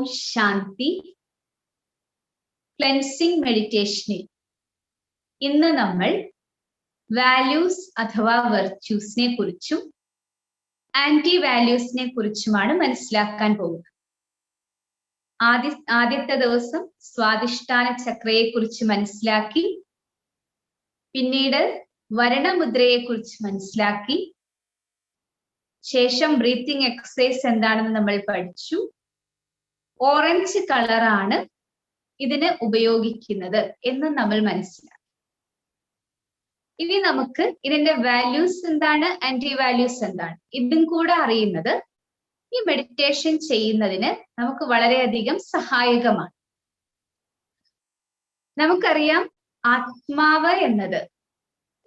Om Shanti. Cleansing മെഡിറ്റേഷനിൽ ഇന്ന് നമ്മൾ values അഥവാ വെർച്യൂസിനെ കുറിച്ചും ആന്റി വാല്യൂസിനെ കുറിച്ചുമാണ് മനസ്സിലാക്കാൻ പോകുന്നത്. ആദ്യത്തെ ദിവസം സ്വാധിഷ്ഠാന ചക്രയെ കുറിച്ച് മനസ്സിലാക്കി, പിന്നീട് വരണമുദ്രയെ കുറിച്ച് മനസ്സിലാക്കി, ശേഷം ബ്രീത്തിങ് എക്സസൈസ് എന്താണെന്ന് നമ്മൾ പഠിച്ചു. ഓറഞ്ച് കളറാണ് ഇതിന് ഉപയോഗിക്കുന്നത് എന്ന് നമ്മൾ മനസ്സിലാക്കി. ഇനി നമുക്ക് ഇതിന്റെ വാല്യൂസ് എന്താണ്, ആന്റി വാല്യൂസ് എന്താണ്, ഇതും കൂടെ അറിയുന്നത് ഈ മെഡിറ്റേഷൻ ചെയ്യുന്നതിന് നമുക്ക് വളരെയധികം സഹായകമാണ്. നമുക്കറിയാം, ആത്മാവ് എന്നത്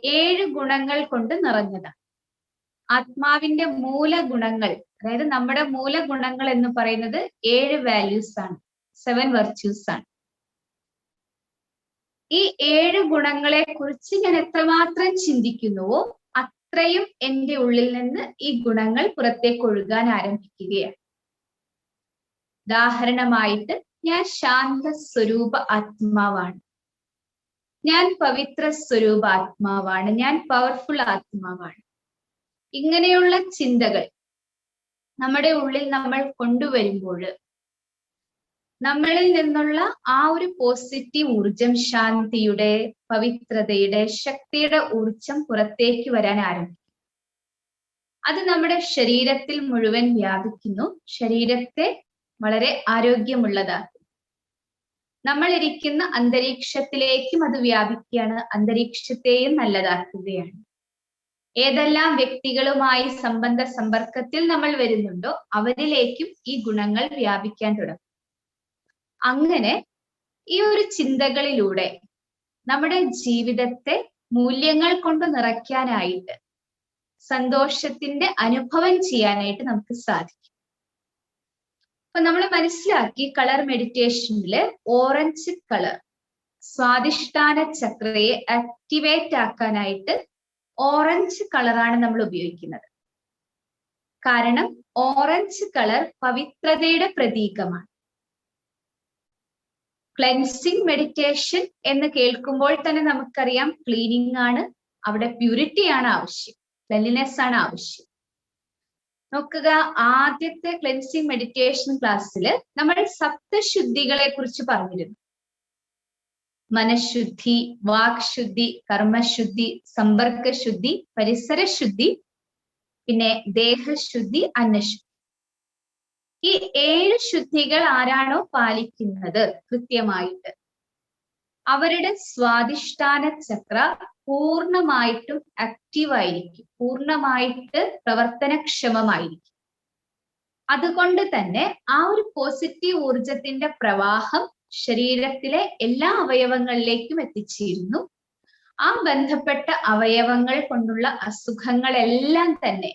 7 ഗുണങ്ങൾ കൊണ്ട് നിറഞ്ഞതാണ്. ആത്മാവിന്റെ മൂലഗുണങ്ങൾ, അതായത് നമ്മുടെ മൂലഗുണങ്ങൾ എന്ന് പറയുന്നത് 7 വാല്യൂസ് ആണ്, 7 വെർച്യൂസ് ആണ്. ഈ 7 ഗുണങ്ങളെ കുറിച്ച് ഞാൻ എത്രമാത്രം ചിന്തിക്കുന്നുവോ അത്രയും എൻ്റെ ഉള്ളിൽ നിന്ന് ഈ ഗുണങ്ങൾ പുറത്തേക്ക് ഒഴുകാൻ ആരംഭിക്കുകയാണ്. ഉദാഹരണമായിട്ട്, ഞാൻ ശാന്ത സ്വരൂപ ആത്മാവാണ്, ഞാൻ പവിത്ര സ്വരൂപ ആത്മാവാണ്, ഞാൻ പവർഫുൾ ആത്മാവാണ്. ഇങ്ങനെയുള്ള ചിന്തകൾ നമ്മുടെ ഉള്ളിൽ നമ്മൾ കൊണ്ടുവരുമ്പോൾ നമ്മളിൽ നിന്നുള്ള ആ ഒരു പോസിറ്റീവ് ഊർജം, ശാന്തിയുടെ, പവിത്രതയുടെ, ശക്തിയുടെ ഊർജം പുറത്തേക്ക് വരാൻ ആരംഭിക്കും. അത് നമ്മുടെ ശരീരത്തിൽ മുഴുവൻ വ്യാപിക്കുന്നു, ശരീരത്തെ വളരെ ആരോഗ്യമുള്ളതാക്കും. നമ്മൾ ഇരിക്കുന്ന അന്തരീക്ഷത്തിലേക്കും അത് വ്യാപിക്കുകയാണ്, അന്തരീക്ഷത്തെയും നല്ലതാക്കുകയാണ്. ഏതെല്ലാം വ്യക്തികളുമായി സംബന്ധ സമ്പർക്കത്തിൽ നമ്മൾ വരുന്നുണ്ടോ അവരിലേക്കും ഈ ഗുണങ്ങൾ വ്യാപിക്കാൻ തുടങ്ങും. അങ്ങനെ ഈ ഒരു ചിന്തകളിലൂടെ നമ്മുടെ ജീവിതത്തെ മൂല്യങ്ങൾ കൊണ്ട് നിറയ്ക്കാനായിട്ട്, സന്തോഷത്തിന്റെ അനുഭവം ചെയ്യാനായിട്ട് നമുക്ക് സാധിക്കും. അപ്പൊ നമ്മൾ മനസ്സിലാക്കി, കളർ മെഡിറ്റേഷനിൽ ഓറഞ്ച് കളർ സ്വാധിഷ്ഠാന ചക്രയെ ആക്ടിവേറ്റ് ആക്കാനായിട്ട് ഓറഞ്ച് കളറാണ് നമ്മൾ ഉപയോഗിക്കുന്നത്. കാരണം ഓറഞ്ച് കളർ പവിത്രതയുടെ പ്രതീകമാണ്. ക്ലെൻസിംഗ് മെഡിറ്റേഷൻ എന്ന് കേൾക്കുമ്പോൾ തന്നെ നമുക്കറിയാം, ക്ലീനിങ് ആണ്, അവിടെ പ്യൂരിറ്റി ആണ് ആവശ്യം, ക്ലെൻലിനെസ് ആണ് ആവശ്യം. നോക്കുക, ആദ്യത്തെ ക്ലെൻസിംഗ് മെഡിറ്റേഷൻ ക്ലാസ്സിൽ നമ്മൾ സപ്തശുദ്ധികളെ കുറിച്ച് പറഞ്ഞിരുന്നു. മനഃശുദ്ധി, വാക്ശുദ്ധി, കർമ്മശുദ്ധി, സമ്പർക്കശുദ്ധി, പരിസരശുദ്ധി, പിന്നെ ദേഹശുദ്ധി, അന്നശുദ്ധി. ഈ 7 ശുദ്ധികൾ ആരാണോ പാലിക്കുന്നത് കൃത്യമായിട്ട്, അവരുടെ സ്വാധിഷ്ഠാന ചക്ര പൂർണ്ണമായിട്ടും ആക്റ്റീവായിരിക്കും, പൂർണ്ണമായിട്ട് പ്രവർത്തനക്ഷമമായിരിക്കും. അതുകൊണ്ട് തന്നെ ആ ഒരു പോസിറ്റീവ് ഊർജത്തിന്റെ പ്രവാഹം ശരീരത്തിലെ എല്ലാ അവയവങ്ങളിലേക്കും എത്തിച്ചേരുന്നു. ആ ബന്ധപ്പെട്ട അവയവങ്ങൾ കൊണ്ടുള്ള അസുഖങ്ങളെല്ലാം തന്നെ,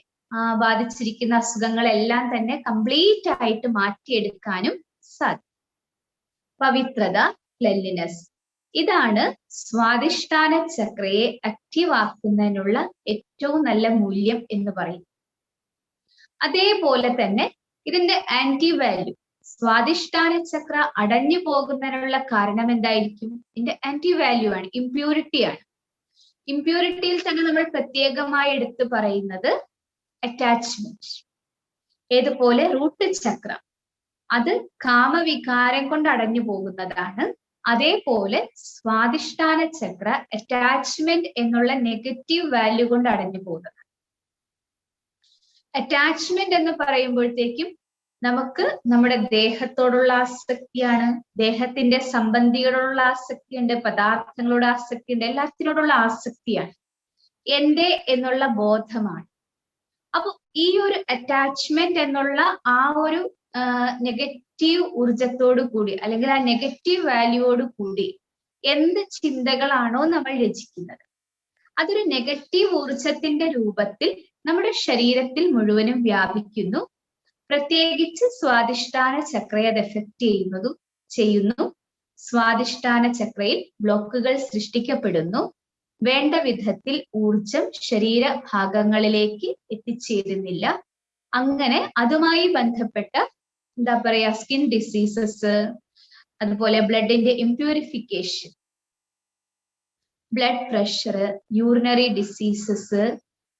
ബാധിച്ചിരിക്കുന്ന അസുഖങ്ങളെല്ലാം തന്നെ കംപ്ലീറ്റ് ആയിട്ട് മാറ്റിയെടുക്കാനും സാധിക്കും. പവിത്രത, ക്ലെൻലിനെസ്, ഇതാണ് സ്വാധിഷ്ഠാന ചക്രയെ ആക്റ്റീവ് ആക്കുന്നതിനുള്ള ഏറ്റവും നല്ല മൂല്യം എന്ന് പറയും. അതേപോലെ തന്നെ ഇതിന്റെ ആന്റി വാല്യൂ, സ്വാധിഷ്ഠാന ചക്ര അടഞ്ഞു പോകുന്നതിനുള്ള കാരണം എന്തായിരിക്കും? ഇതിന്റെ ആന്റി വാല്യൂ ആണ്, ഇംപ്യൂരിറ്റി ആണ്. ഇംപ്യൂരിറ്റിയിൽ തന്നെ നമ്മൾ പ്രത്യേകമായി എടുത്തു പറയുന്നത് അറ്റാച്ച്മെന്റ്. ഏതുപോലെ റൂട്ട് ചക്ര, അത് കാമവികാരം കൊണ്ട് അടഞ്ഞു പോകുന്നതാണ്. അതേപോലെ സ്വാധിഷ്ഠാന ചക്ര അറ്റാച്ച്മെന്റ് എന്നുള്ള നെഗറ്റീവ് വാല്യൂ കൊണ്ട് അടഞ്ഞു പോകുന്നതാണ്. അറ്റാച്ച്മെന്റ് എന്ന് പറയുമ്പോഴത്തേക്കും നമുക്ക് നമ്മുടെ ദേഹത്തോടുള്ള ആസക്തിയാണ്, ദേഹത്തിന്റെ സംബന്ധികളോടുള്ള ആസക്തിയുണ്ട്, പദാർത്ഥങ്ങളോട് ആസക്തിയുണ്ട്, എല്ലാത്തിനോടുള്ള ആസക്തിയാണ്, എന്റെ എന്നുള്ള ബോധമാണ്. അപ്പൊ ഈ ഒരു അറ്റാച്ച്മെന്റ് എന്നുള്ള ആ ഒരു നെഗറ്റീവ് ഊർജത്തോടു കൂടി, അല്ലെങ്കിൽ ആ നെഗറ്റീവ് വാല്യൂയോട് കൂടി എന്ത് ചിന്തകളാണോ നമ്മൾ രചിക്കുന്നത്, അതൊരു നെഗറ്റീവ് ഊർജത്തിന്റെ രൂപത്തിൽ നമ്മുടെ ശരീരത്തിൽ മുഴുവനും വ്യാപിക്കുന്നു. പ്രത്യേകിച്ച് സ്വാധിഷ്ഠാന ചക്രയെ അത് എഫക്ട് ചെയ്യുന്നു. സ്വാധിഷ്ഠാന ചക്രയിൽ ബ്ലോക്കുകൾ സൃഷ്ടിക്കപ്പെടുന്നു. വേണ്ട വിധത്തിൽ ഊർജം ശരീരഭാഗങ്ങളിലേക്ക് എത്തിച്ചേരുന്നില്ല. അങ്ങനെ അതുമായി ബന്ധപ്പെട്ട എന്താ പറയാ സ്കിൻ ഡിസീസസ്, അതുപോലെ ബ്ലഡിന്റെ impurification, blood pressure, urinary diseases,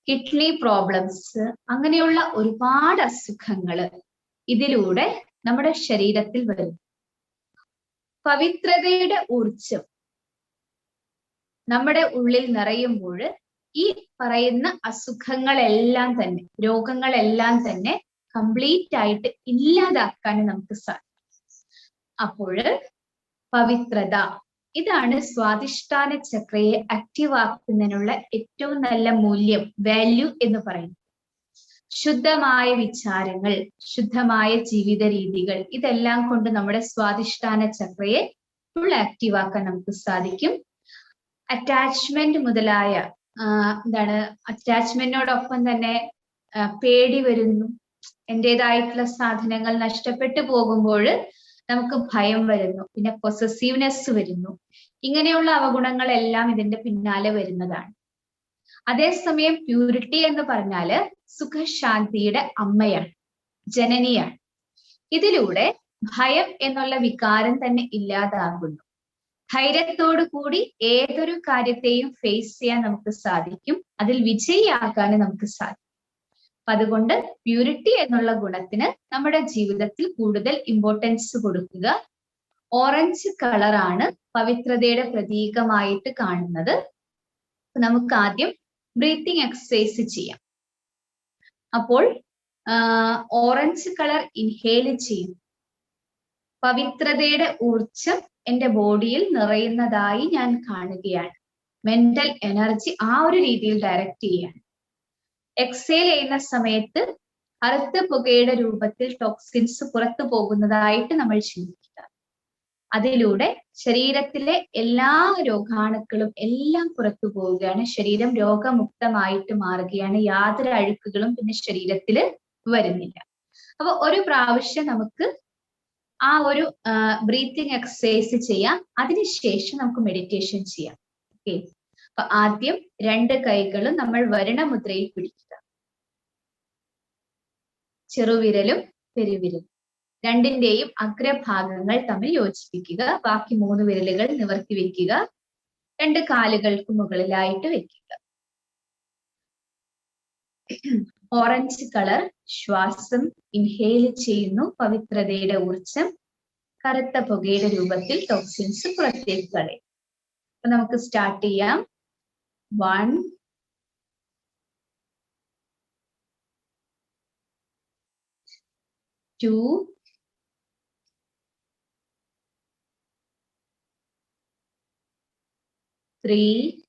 kidney problems, അങ്ങനെയുള്ള ഒരുപാട് അസുഖങ്ങൾ ഇതിലൂടെ നമ്മുടെ ശരീരത്തിൽ വരും. പവിത്രതയുടെ ഊർജം നമ്മുടെ ഉള്ളിൽ നിറയുമ്പോൾ ഈ പറയുന്ന അസുഖങ്ങളെല്ലാം തന്നെ, രോഗങ്ങളെല്ലാം തന്നെ കംപ്ലീറ്റ് ആയിട്ട് ഇല്ലാതാക്കാൻ നമുക്ക് സാധിക്കും. അപ്പോൾ പവിത്രത, ഇതാണ് സ്വാധിഷ്ഠാന ചക്രയെ ആക്റ്റീവ് ആക്കുന്നതിനുള്ള ഏറ്റവും നല്ല മൂല്യം, വാല്യൂ എന്ന് പറയുന്നത്. ശുദ്ധമായ വിചാരങ്ങൾ, ശുദ്ധമായ ജീവിത രീതികൾ, ഇതെല്ലാം കൊണ്ട് നമ്മുടെ സ്വാധിഷ്ഠാന ചക്രയെ ഫുൾ ആക്റ്റീവ് ആക്കാൻ നമുക്ക് സാധിക്കും. അറ്റാച്ച്മെന്റ് മുതലായ അറ്റാച്ച്മെന്റിനോടൊപ്പം തന്നെ പേടി വരുന്നു. എന്റേതായിട്ടുള്ള സാധനങ്ങൾ നഷ്ടപ്പെട്ടു പോകുമ്പോൾ നമുക്ക് ഭയം വരുന്നു, പിന്നെ പൊസസീവ്നെസ് വരുന്നു. ഇങ്ങനെയുള്ള അവഗുണങ്ങളെല്ലാം ഇതിന്റെ പിന്നാലെ വരുന്നതാണ്. അതേസമയം പ്യൂരിറ്റി എന്ന് പറഞ്ഞാല് സുഖശാന്തിയുടെ അമ്മയാണ്, ജനനിയാണ്. ഇതിലൂടെ ഭയം എന്നുള്ള വികാരം തന്നെ ഇല്ലാതാകുന്നു. ധൈര്യത്തോടു കൂടി ഏതൊരു കാര്യത്തെയും ഫേസ് ചെയ്യാൻ നമുക്ക് സാധിക്കും, അതിൽ വിജയിയാകാൻ നമുക്ക് സാധിക്കും. അപ്പൊ അതുകൊണ്ട് പ്യൂരിറ്റി എന്നുള്ള ഗുണത്തിന് നമ്മുടെ ജീവിതത്തിൽ കൂടുതൽ ഇമ്പോർട്ടൻസ് കൊടുക്കുക. ഓറഞ്ച് കളറാണ് പവിത്രതയുടെ പ്രതീകമായിട്ട് കാണുന്നത്. നമുക്ക് ആദ്യം ബ്രീത്തിങ് എക്സസൈസ് ചെയ്യാം. അപ്പോൾ ഓറഞ്ച് കളർ ഇൻഹേൽ ചെയ്യും. പവിത്രതയുടെ ഊർജം എൻ്റെ ബോഡിയിൽ നിറയുന്നതായി ഞാൻ കാണുകയാണ്. മെന്റൽ എനർജി ആ ഒരു രീതിയിൽ ഡയറക്റ്റ് ചെയ്യാണ്. എക്സേൽ ചെയ്യുന്ന സമയത്ത് കറുത്ത പുകയുടെ രൂപത്തിൽ ടോക്സിൻസ് പുറത്തു പോകുന്നതായിട്ട് നമ്മൾ ചിന്തിക്കുക. അതിലൂടെ ശരീരത്തിലെ എല്ലാ രോഗാണുക്കളും എല്ലാം പുറത്തു പോവുകയാണ്. ശരീരം രോഗമുക്തമായിട്ട് മാറുകയാണ്. യാതൊരു അഴുക്കുകളും പിന്നെ ശരീരത്തിൽ വരുന്നില്ല. അപ്പൊ ഒരു പ്രാവശ്യം നമുക്ക് ആ ഒരു ബ്രീത്തിങ് എക്സസൈസ് ചെയ്യാം. അതിനുശേഷം നമുക്ക് മെഡിറ്റേഷൻ ചെയ്യാം. ഓക്കെ, അപ്പൊ ആദ്യം 2 കൈകളും നമ്മൾ വരണമുദ്രയിൽ പിടിക്കുക. ചെറുവിരലും പെരുവിരലും രണ്ടിന്റെയും അഗ്രഭാഗങ്ങൾ തമ്മിൽ യോജിപ്പിക്കുക. ബാക്കി 3 വിരലുകൾ നിവർത്തി വെക്കുക. 2 കാലുകൾക്ക് മുകളിലായിട്ട് വെക്കുക. ഓറഞ്ച് കളർ ശ്വാസം ഇൻഹേൽ ചെയ്യുന്നു. പവിത്രതയുടെ ഊർജം കറുത്ത പുകയുടെ രൂപത്തിൽ ടോക്സിൻസ് പുറത്തേക്ക് കളയും. അപ്പൊ നമുക്ക് സ്റ്റാർട്ട് ചെയ്യാം. 1 2 3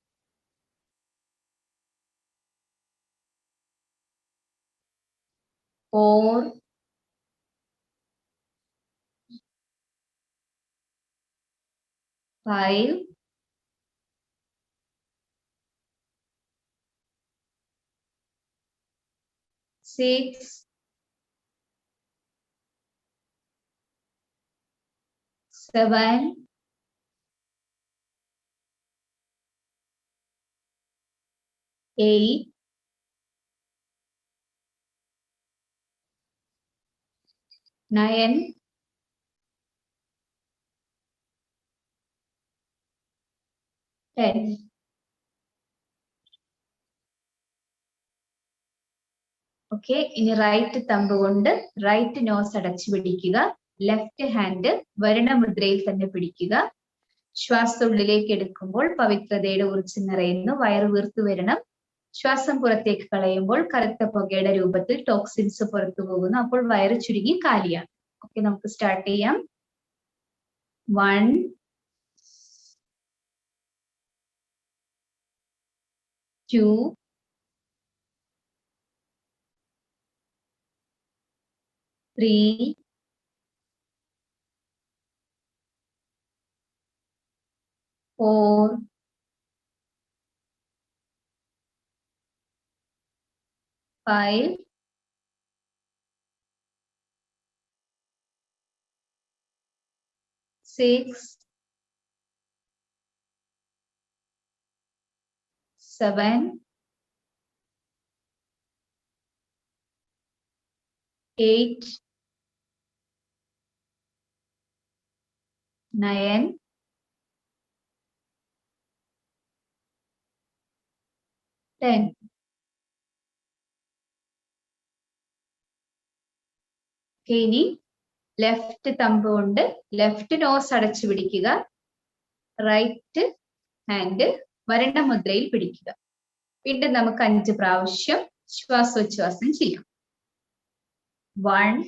4 5 6 7 8 9 10. ഓക്കെ, ഇനി റൈറ്റ് തമ്പ് കൊണ്ട് റൈറ്റ് നോസ് അടച്ചു പിടിക്കുക. ലെഫ്റ്റ് ഹാൻഡ് വരണമുദ്രയിൽ തന്നെ പിടിക്കുക. ശ്വാസം ഉള്ളിലേക്ക് എടുക്കുമ്പോൾ പവിത്രതയുടെ ഊർജ്ജം നിറയുന്നു. വയറ് വീർത്തു വരണം. ശ്വാസം പുറത്തേക്ക് കളയുമ്പോൾ കറുത്ത പുകയുടെ രൂപത്തിൽ ടോക്സിൻസ് പുറത്തു പോകുന്നു. അപ്പോൾ വയറ് ചുരുങ്ങി കാലിയാണ്. ഓക്കെ, നമുക്ക് സ്റ്റാർട്ട് ചെയ്യാം. 1 2 3 4 5 6 7 8 9, 10. ഇനി ലെഫ്റ്റ് തമ്പ് കൊണ്ട് ലെഫ്റ്റ് നോസ് അടച്ചു പിടിക്കുക, റൈറ്റ് ഹാൻഡ് വരണമുദ്രയിൽ പിടിക്കുക. വീണ്ടും നമുക്ക് 5 പ്രാവശ്യം ശ്വാസോച്ഛ്വാസം ചെയ്യാം. 1,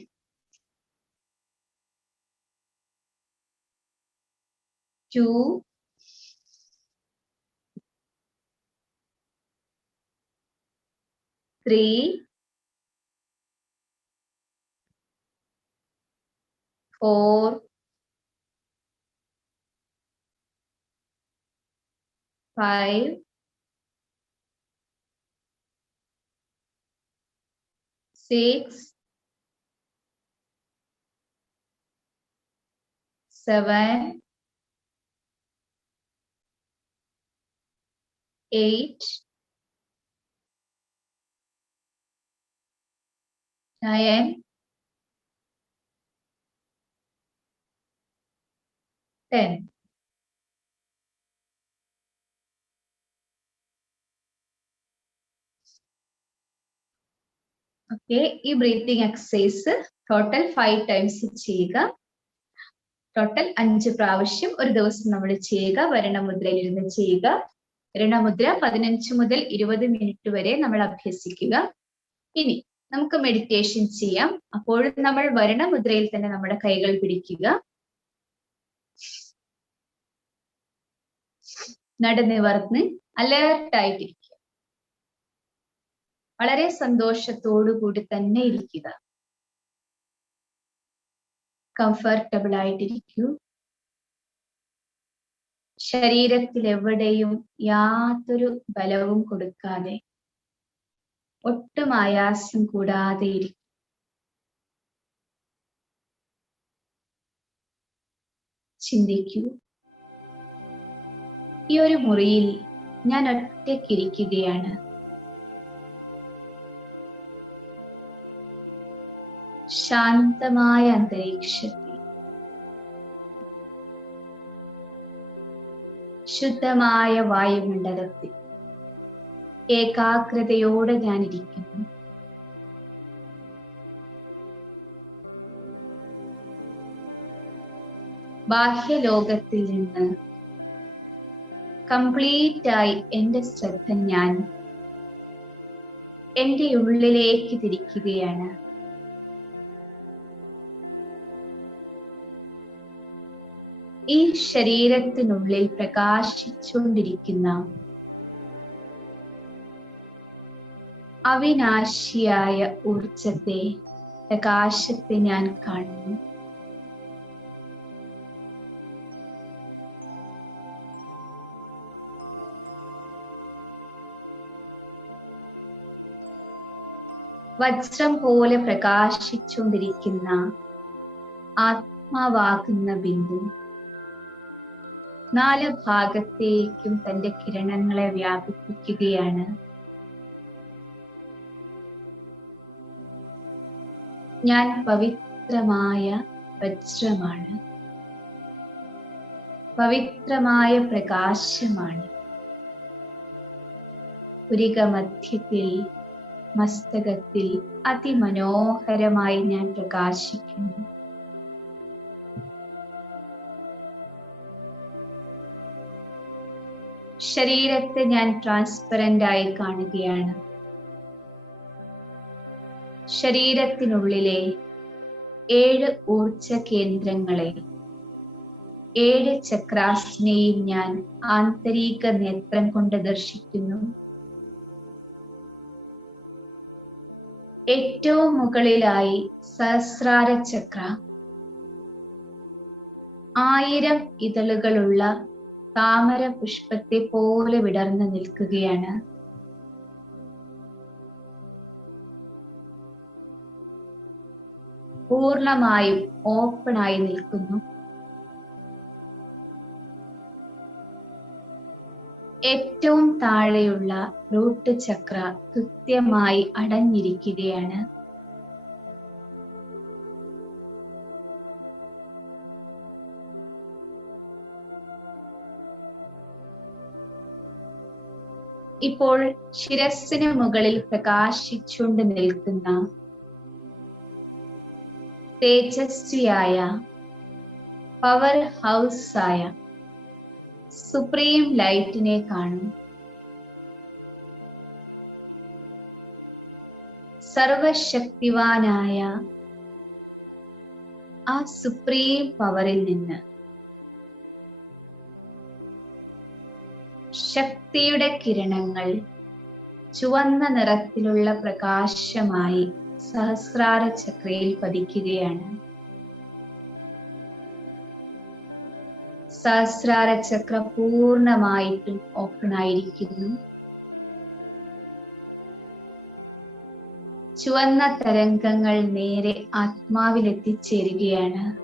2, 3, 4, 5, 6, 7, 8, 9, 10. ഓക്കെ, ഈ ബ്രീത്തിങ് എക്സസൈസ് ടോട്ടൽ 5 ടൈംസ് ചെയ്യുക. ടോട്ടൽ 5 പ്രാവശ്യം ഒരു ദിവസം നമ്മൾ ചെയ്യുക. വരണമുദ്രയിൽ ഇരുന്ന് ചെയ്യുക. വരണമുദ്ര 15 മുതൽ 20 മിനിറ്റ് വരെ നമ്മൾ അഭ്യസിക്കുക. ഇനി നമുക്ക് മെഡിറ്റേഷൻ ചെയ്യാം. അപ്പോഴും നമ്മൾ വരണമുദ്രയിൽ തന്നെ നമ്മുടെ കൈകൾ പിടിക്കുക. നടുനിവർന്ന് അലേർട്ടായിട്ടിരിക്കുക. വളരെ സന്തോഷത്തോടു കൂടി തന്നെ ഇരിക്കുക. കംഫർട്ടബിൾ ആയിട്ടിരിക്കൂ. ശരീരത്തിൽ എവിടെയും യാതൊരു ബലവും കൊടുക്കാതെ ഒട്ടും ആയാസം കൂടാതെ ഇരിക്കും. ചിന്തിക്കൂ, ഈ ഒരു മുറിയിൽ ഞാൻ ഒറ്റയ്ക്കിരിക്കുകയാണ്. ശാന്തമായ അന്തരീക്ഷത്തിൽ ശുദ്ധമായ വായുമണ്ഡലത്തിൽ ഏകാഗ്രതയോടെ ഞാൻ ഇരിക്കുന്നു. ബാഹ്യലോകത്തിൽ നിന്ന് കംപ്ലീറ്റ് ആയി എന്റെ ശ്രദ്ധ ഞാൻ എന്റെ ഉള്ളിലേക്ക് തിരിക്കുകയാണ്. ഈ ശരീരത്തിനുള്ളിൽ പ്രകാശിച്ചുകൊണ്ടിരിക്കുന്ന അവിനാശിയായ ഊർജത്തെ, പ്രകാശത്തെ ഞാൻ കാണുന്നു. വജ്രം പോലെ പ്രകാശിച്ചുകൊണ്ടിരിക്കുന്ന ആത്മാവാകുന്ന ബിന്ദു 4 ഭാഗത്തേക്കും തന്റെ കിരണങ്ങളെ വ്യാപിപ്പിക്കുകയാണ്. ഞാൻ പവിത്രമായ വജ്രമാണ്, പവിത്രമായ പ്രകാശമാണ്. പുരികമധ്യത്തിൽ, മസ്തകത്തിൽ അതിമനോഹരമായി ഞാൻ പ്രകാശിക്കുന്നു. ശരീരത്തെ ഞാൻ ട്രാൻസ്പെറന്റ് ആയി കാണുകയാണ്. ശരീരത്തിനുള്ളിലെ 7 ഊർജ കേന്ദ്രങ്ങളെ, 7 ചക്രാസിനെയും ഞാൻ ആന്തരിക നേത്രം കൊണ്ട് ദർശിക്കുന്നു. ഏറ്റവും മുകളിലായി സഹസ്രാര ചക്ര 1000 ഇതളുകളുള്ള താമര പുഷ്പത്തെ പോലെ വിടർന്നു നിൽക്കുകയാണ്. പൂർണ്ണമായും ഓപ്പൺ ആയി നിൽക്കുന്നു. ഏറ്റവും താഴെയുള്ള റൂട്ട് ചക്ര കൃത്യമായി അടഞ്ഞിരിക്കുകയാണ്. ഇപ്പോൾ ശിരസ്സിന് മുകളിൽ പ്രകാശിച്ചുകൊണ്ട് നിൽക്കുന്ന തേജസ്വിയായ പവർ ഹൗസ് ആയ സുപ്രീം ലൈറ്റിനെ കാണും. സർവശക്തിവാനായ ആ സുപ്രീം പവറിൽ നിന്ന് ശക്തിയുടെ കിരണങ്ങൾ ചുവന്ന നിറത്തിലുള്ള പ്രകാശമായി സഹസ്രാര ചക്രയിൽ പതിക്കുകയാണ്. സഹസ്രാര ചക്ര പൂർണ്ണമായിട്ടും ഓപ്പൺ ആയിരിക്കുന്നു. ചുവന്ന തരംഗങ്ങൾ നേരെ ആത്മാവിൽ എത്തിച്ചേരുകയാണ്.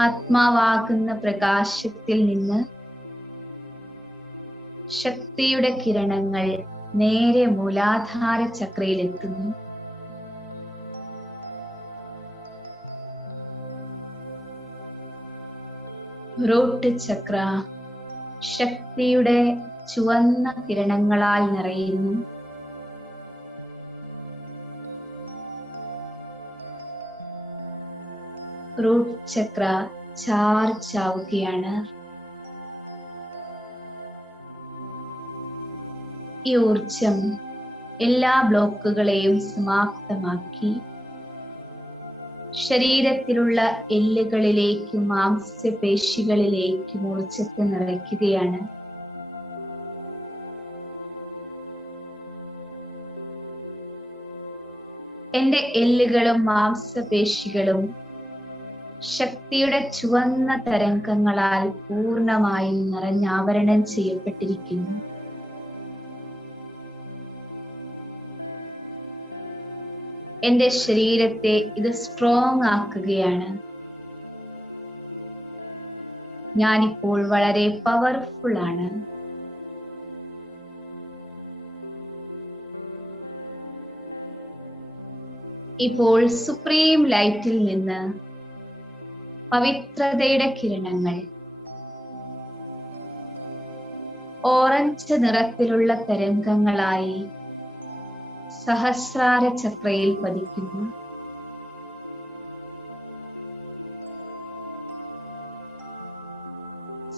ആത്മാവാകുന്ന പ്രകാശത്തിൽ നിന്ന് ശക്തിയുടെ കിരണങ്ങൾ നേരെ മൂലാധാര ചക്രയിലെത്തുന്നു. റൂട്ട് ചക്ര ശക്തിയുടെ ചുവന്ന കിരണങ്ങളാൽ നിറയുന്നു. റൂട്ട് ചക്ര ചാർജ് ആവുകയാണ്. ഈ ഊർജം എല്ലാ ബ്ലോക്കുകളെയും സമാപ്തമാക്കി ശരീരത്തിലുള്ള എല്ലുകളിലേക്കും മാംസപേശികളിലേക്കും ഊർജത്തെ നിറയ്ക്കുകയാണ്. എന്റെ എല്ലുകളും മാംസപേശികളും ശക്തിയുടെ ചുവന്ന തരംഗങ്ങളാൽ പൂർണ്ണമായും നിറഞ്ഞാവരണം ചെയ്യപ്പെട്ടിരിക്കുന്നു. എന്റെ ശരീരത്തെ ഇത് സ്ട്രോങ് ആക്കുകയാണ്. ഞാനിപ്പോൾ വളരെ പവർഫുൾ ആണ്. ഇപ്പോൾ സുപ്രീം ലൈറ്റിൽ നിന്ന് പവിത്രതയുടെ കിരണങ്ങൾ ഓറഞ്ച് നിറത്തിലുള്ള തരംഗങ്ങളായി സഹസ്രാര ചക്രയിൽ പതിക്കുന്നു.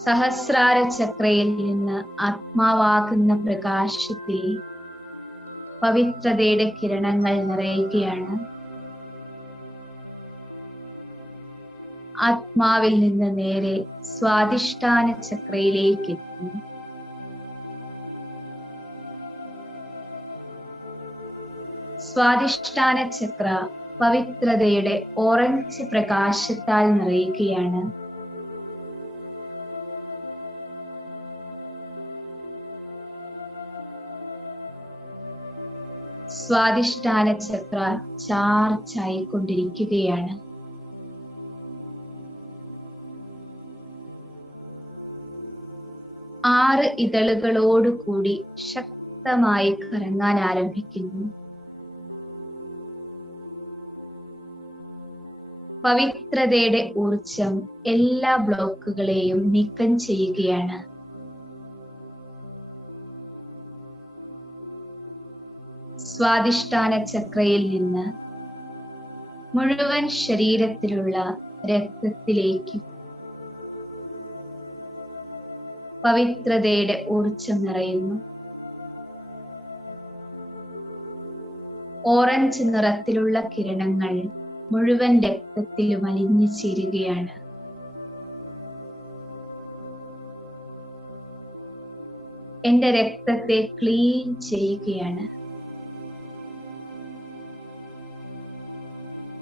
സഹസ്രാര ചക്രയിൽ നിന്ന് ആത്മാവാകുന്ന പ്രകാശത്തിൽ പവിത്രതയുടെ കിരണങ്ങൾ നിറയുകയാണ്. ആത്മാവിൽ നിന്ന് നേരെ സ്വാധിഷ്ഠാന ചക്രയിലേക്ക് എത്തുന്നു. സ്വാധിഷ്ഠാന ചക്ര പവിത്രതയുടെ ഓറഞ്ച് പ്രകാശത്താൽ നിറയുകയാണ്. സ്വാധിഷ്ഠാന ചക്ര ചാർജ് ആയിക്കൊണ്ടിരിക്കുകയാണ്. ആറ് ഇതളുകളോടുകൂടി ശക്തമായി കറങ്ങാൻ ആരംഭിക്കുന്നു. പവിത്രതയുടെ ഊർജം എല്ലാ ബ്ലോക്കുകളെയും നീക്കം ചെയ്യുകയാണ്. സ്വാധിഷ്ഠാന ചക്രയിൽ നിന്ന് മുഴുവൻ ശരീരത്തിലുള്ള രക്തത്തിലേക്കും പവിത്രതയുടെ ഊർജം നിറയുന്നു. ഓറഞ്ച് നിറത്തിലുള്ള കിരണങ്ങൾ മുഴുവൻ രക്തത്തിലും അലിഞ്ഞു ചേരുകയാണ്. എന്റെ രക്തത്തെ ക്ലീൻ ചെയ്യുകയാണ്.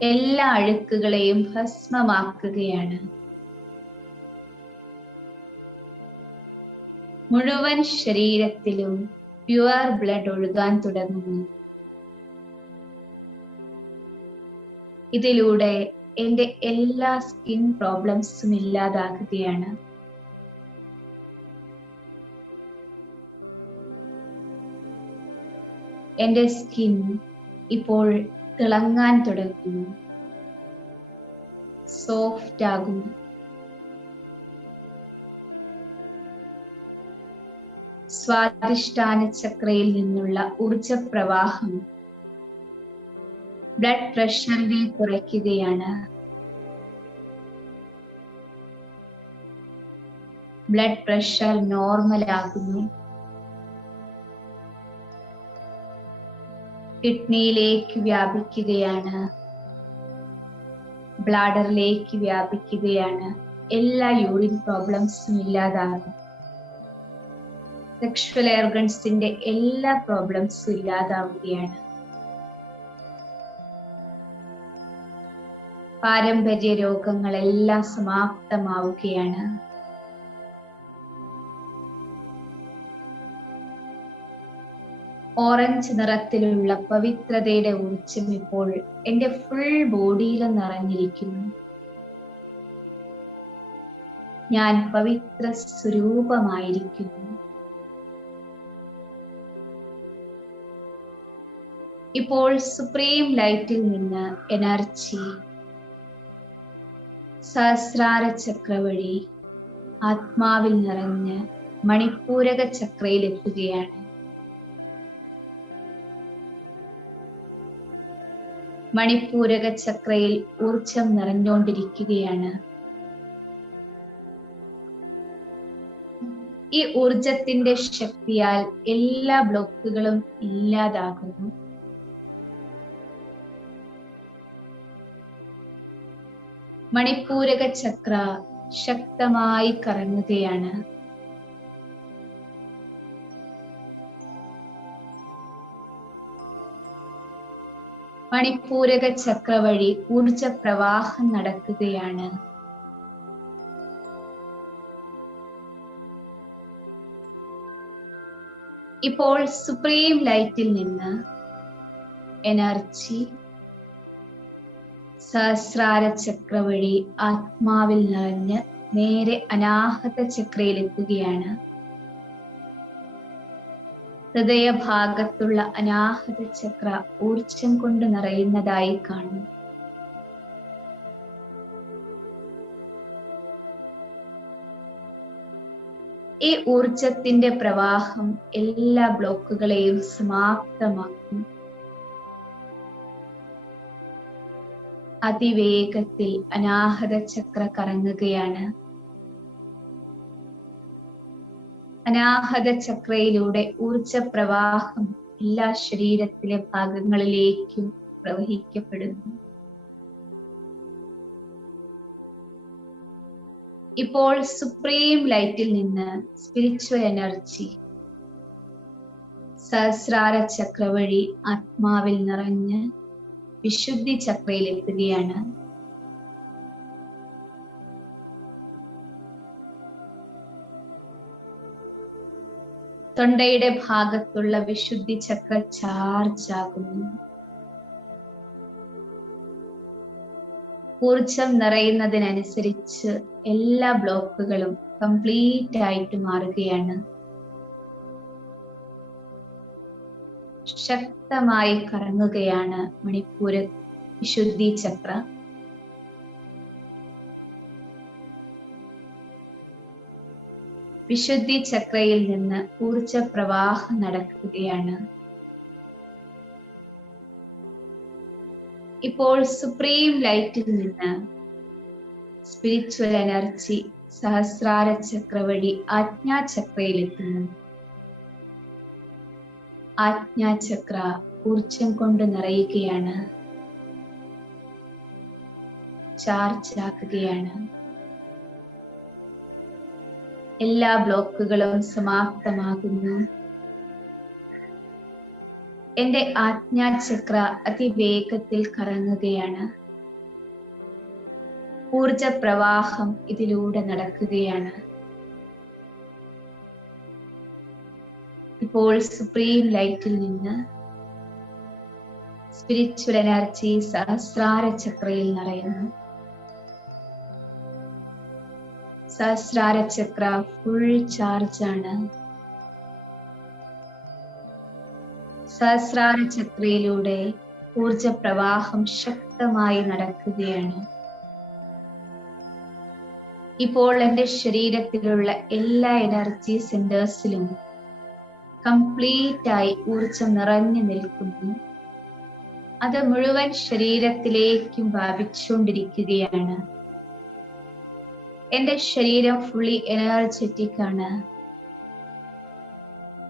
എല്ലാ അഴുക്കുകളെയും ഭസ്മമാക്കുകയാണ്. മുഴുവൻ ശരീരത്തിലും പ്യുവർ ബ്ലഡ് ഒഴുകാൻ തുടങ്ങുന്നു. ഇതിലൂടെ എന്റെ എല്ലാ സ്കിൻ പ്രോബ്ലംസും ഇല്ലാതാകുകയാണ്. എന്റെ സ്കിൻ ഇപ്പോൾ തിളങ്ങാൻ തുടങ്ങുന്നു, സോഫ്റ്റ് ആകുന്നു. സ്വാധിഷ്ഠാന ചക്രയിൽ നിന്നുള്ള ഊർജ പ്രവാഹം ബ്ലഡ് പ്രഷറിനെ കുറയ്ക്കുകയാണ്. ബ്ലഡ് പ്രഷർ നോർമൽ ആകുന്നു. കിഡ്നിയിലേക്ക് വ്യാപിക്കുകയാണ്. ബ്ലാഡറിലേക്ക് വ്യാപിക്കുകയാണ്. എല്ലാ യൂറിൻ പ്രോബ്ലംസും ഇല്ലാതാകും. സെക്ഷൽ ഓർഗൻസിന്റെ എല്ലാ പ്രോബ്ലംസും ഇല്ലാതാവുകയാണ്. പാരമ്പര്യ രോഗങ്ങളെല്ലാം സമാപ്തമാവുകയാണ്. ഓറഞ്ച് നിറത്തിലുള്ള പവിത്രതയുടെ ഊർജ്ജം ഇപ്പോൾ എന്റെ ഫുൾ ബോഡിയിൽ നിറഞ്ഞിരിക്കുന്നു. ഞാൻ പവിത്ര സ്വരൂപമായിരിക്കുന്നു. ഇപ്പോൾ സുപ്രീം ലൈറ്റിൽ നിന്ന് എനർജി സഹസ്രാര ചക്ര വഴി ആത്മാവിൽ നിറഞ്ഞ് മണിപ്പൂരക ചക്രയിൽ എത്തുകയാണ്. മണിപ്പൂരക ചക്രയിൽ ഊർജം നിറഞ്ഞുകൊണ്ടിരിക്കുകയാണ്. ഈ ഊർജത്തിന്റെ ശക്തിയാൽ എല്ലാ ബ്ലോക്കുകളും ഇല്ലാതാകുന്നു. മണിപ്പൂരക ചക്ര ശക്തമായി കറങ്ങുകയാണ്. മണിപ്പൂരക ചക്ര വഴി ഊർജ പ്രവാഹം നടക്കുകയാണ്. ഇപ്പോൾ സുപ്രീം ലൈറ്റിൽ നിന്ന് എനർജി സഹസ്രാര ചക്ര വഴി ആത്മാവിൽ നിറഞ്ഞ് നേരെ അനാഹത ചക്രയിൽ എത്തുകയാണ്. ഹൃദയഭാഗത്തുള്ള അനാഹത ചക്ര ഊർജം കൊണ്ട് നിറയുന്നതായി കാണും. ഈ ഊർജത്തിന്റെ പ്രവാഹം എല്ലാ ബ്ലോക്കുകളെയും സമാപ്തമാക്കും. അതിവേഗത്തിൽ അനാഹത ചക്ര കറങ്ങുകയാണ്. അനാഹത ചക്രയിലൂടെ ഊർജ പ്രവാഹം എല്ലാ ശരീരത്തിലെ ഭാഗങ്ങളിലേക്കും പ്രവഹിക്കപ്പെടുന്നു. ഇപ്പോൾ സുപ്രീം ലൈറ്റിൽ നിന്ന് സ്പിരിച്വൽ എനർജി സഹസ്രാര ചക്ര വഴി ആത്മാവിൽ നിറഞ്ഞ് വിശുദ്ധി ചക്രയിൽ എത്തുകയാണ്. തൊണ്ടയുടെ ഭാഗത്തുള്ള വിശുദ്ധി ചക്ര ചാർജ് ആകുന്നു. ഊർജം നിറയുന്നതിനനുസരിച്ച് എല്ലാ ബ്ലോക്കുകളും കംപ്ലീറ്റ് ആയിട്ട് മാറുകയാണ്. ശക്തമായി കറങ്ങുകയാണ് മണിപ്പൂര വിശുദ്ധി ചക്ര. വിശുദ്ധി ചക്രയിൽ നിന്ന് ഊർജ പ്രവാഹം നടക്കുകയാണ്. ഇപ്പോൾ സുപ്രീം ലൈറ്റിൽ നിന്ന് സ്പിരിച്വൽ എനർജി സഹസ്രാര ചക്ര വഴി ആജ്ഞാചക്രയിൽ എത്തുന്നു. ആജ്ഞാചക്ര ഊർജം കൊണ്ട് നിറയുകയാണ്, ചാർജ് ആക്കുകയാണ്. എല്ലാ ബ്ലോക്കുകളും സമാപ്തമാകുന്നു. എന്റെ ആജ്ഞാചക്ര അതിവേഗത്തിൽ കറങ്ങുകയാണ്. ഊർജ പ്രവാഹം ഇതിലൂടെ നടക്കുകയാണ്. ഇപ്പോൾ സുപ്രീം ലൈറ്റിൽ നിന്ന് സ്പിരിച്വൽ എനർജി സഹസ്രാര ചക്രയിൽ നിറയുന്നു. സഹസ്രാര ചക്ര ഫുൾ ചാർജ് ആണ്. സഹസ്രാര ചക്രയിലൂടെ ഊർജ പ്രവാഹം ശക്തമായി നടക്കുകയാണ്. ഇപ്പോൾ എന്റെ ശരീരത്തിലുള്ള എല്ലാ എനർജി സെന്റേഴ്സിലും കംപ്ലീറ്റ് ആയി ഊർജം നിറഞ്ഞു നിൽക്കുന്നു. അത് മുഴുവൻ ശരീരത്തിലേക്കും വ്യാപിച്ചുകൊണ്ടിരിക്കുകയാണ്. എന്റെ ശരീരം ഫുള്ളി എനർജറ്റിക് ആണ്.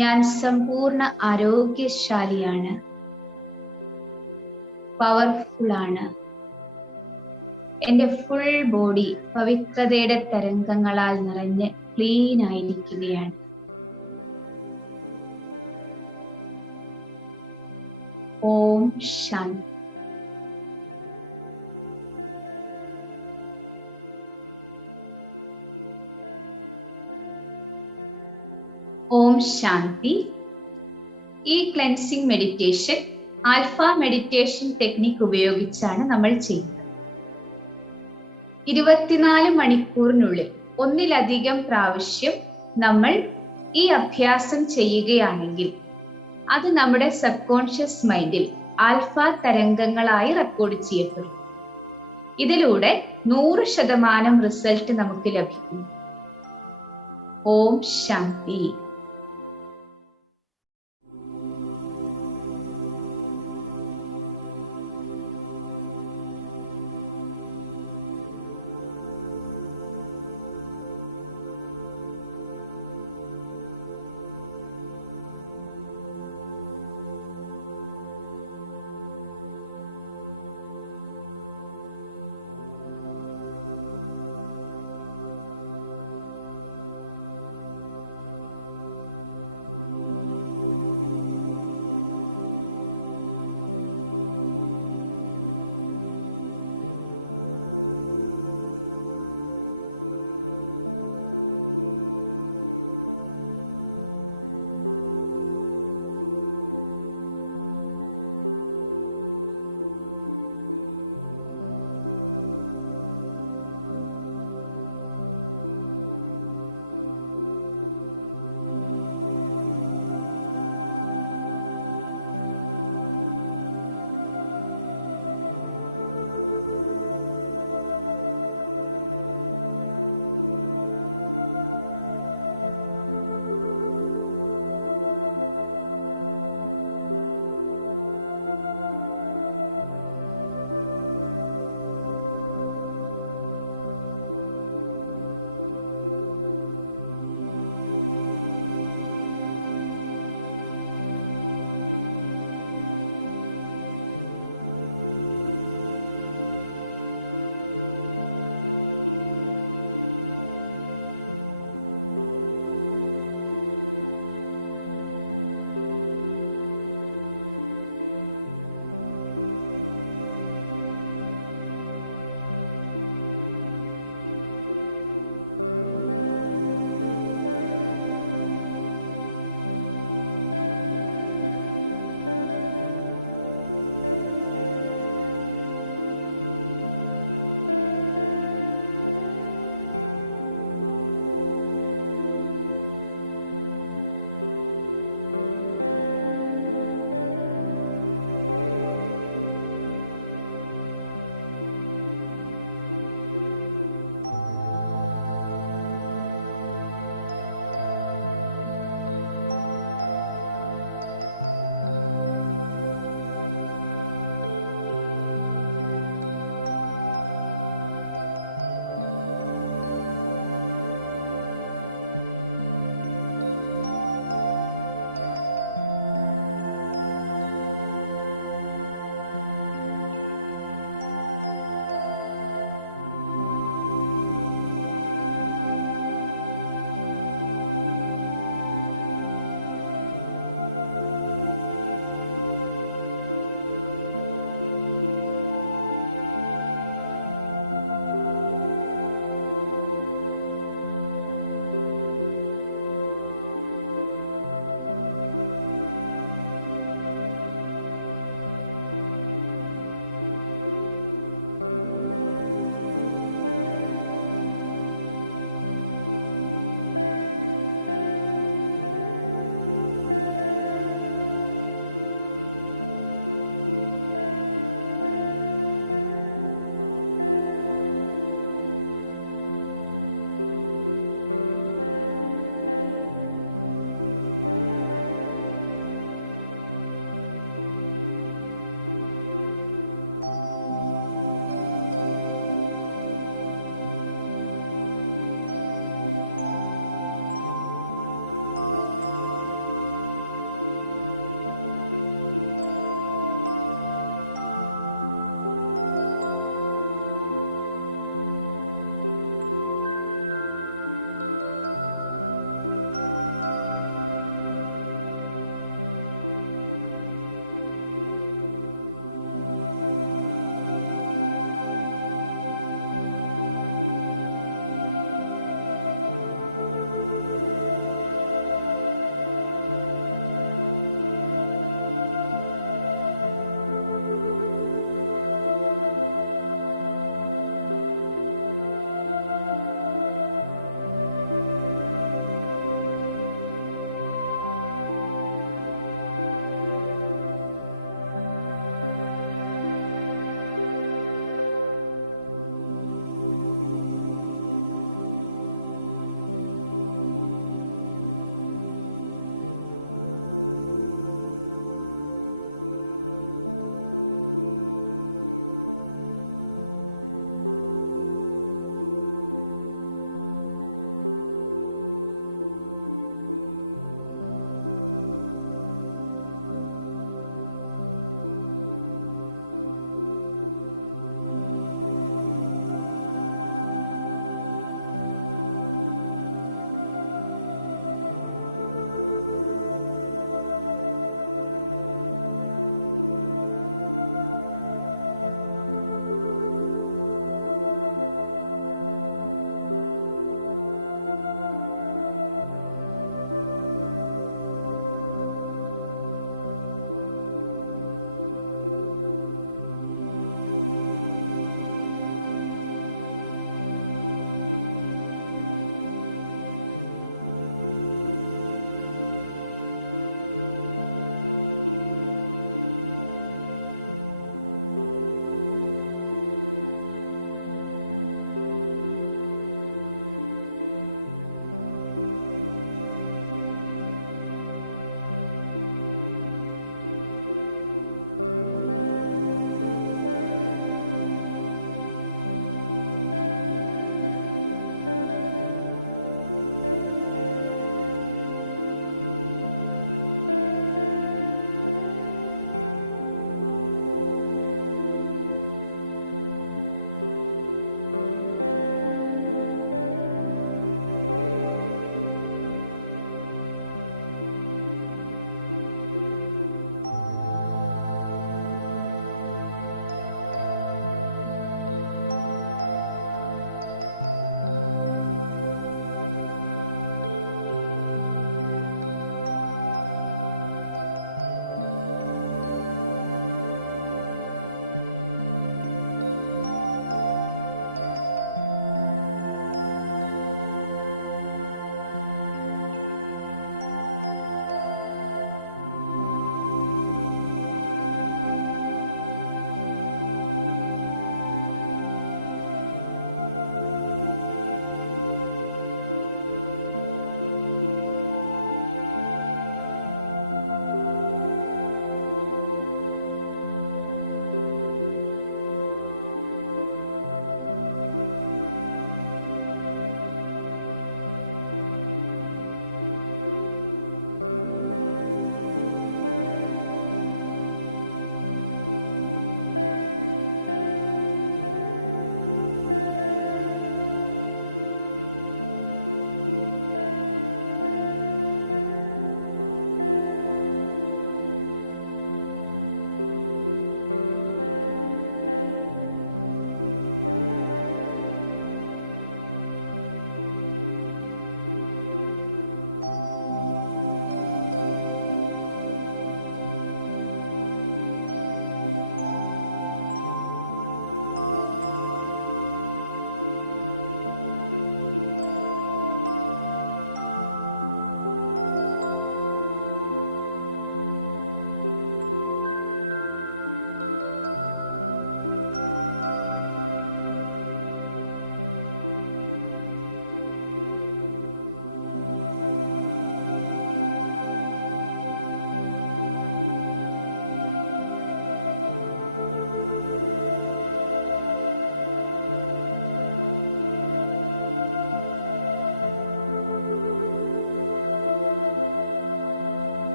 ഞാൻ സമ്പൂർണ്ണ ആരോഗ്യശാലിയാണ്, പവർഫുൾ ആണ്. എന്റെ ഫുൾ ബോഡി പവിത്രതയുടെ തരംഗങ്ങളാൽ നിറഞ്ഞ് ക്ലീൻ ആയിരിക്കുകയാണ്. ഓം ശാന്തി. ഓം ശാന്തി. ഈ cleansing meditation alpha meditation technique ഉപയോഗിച്ചാണ് നമ്മൾ ചെയ്യുന്നത്. 24 മണിക്കൂറിനുള്ളിൽ ഒന്നിലധികം പ്രാവശ്യം നമ്മൾ ഈ അഭ്യാസം ചെയ്യുകയാണെങ്കിൽ അത് നമ്മുടെ സബ് കോൺഷ്യസ് മൈൻഡിൽ ആൽഫ തരംഗങ്ങളായി റെക്കോർഡ് ചെയ്യപ്പെടും. ഇതിലൂടെ 100% റിസൾട്ട് നമുക്ക് ലഭിക്കും. ഓം ശാന്തി.